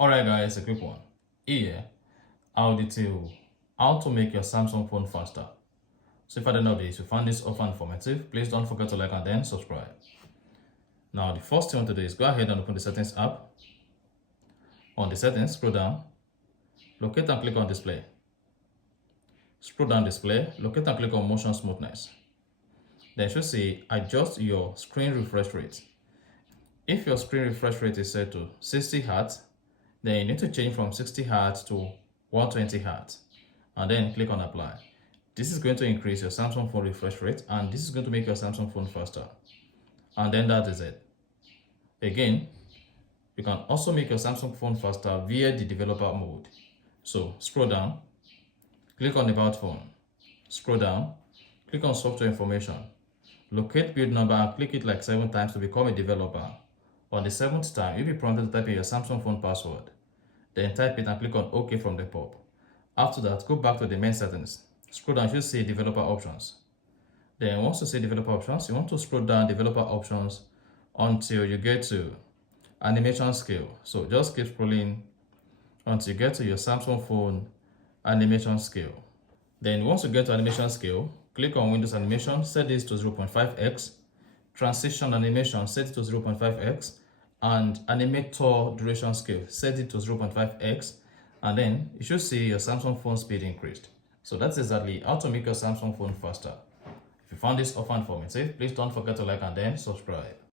Alright guys, a quick one. Here, I'll detail how to make your Samsung phone faster. So if I don't know this, you found this offer informative, please don't forget to like and then subscribe. Now the first thing you want to do is go ahead and open the settings app. On the settings, scroll down, locate and click on display. Scroll down display, locate and click on motion smoothness. Then you should see adjust your screen refresh rate. If your screen refresh rate is set to 60 Hz, then you need to change from 60 Hz to 120 Hz and then click on apply. This is going to increase your Samsung phone refresh rate and this is going to make your Samsung phone faster. And then that is it. Again, you can also make your Samsung phone faster via the developer mode. So scroll down, click on about phone, scroll down, click on software information, locate build number and click it like 7 times to become a developer. On the 7th time, you'll be prompted to type in your Samsung phone password. Then type it and click on OK from the pop. After that, go back to the main settings. Scroll down, you should see developer options. Then once you see developer options, you want to scroll down developer options until you get to animation scale. So just keep scrolling until you get to your Samsung phone animation scale. Then once you get to animation scale, click on Windows animation, set this to 0.5x, transition animation, set it to 0.5x, and animator duration scale, set it to 0.5x, and then you should see your Samsung phone speed increased. So that's exactly how to make your Samsung phone faster. If you found this offer informative, please don't forget to like and then subscribe.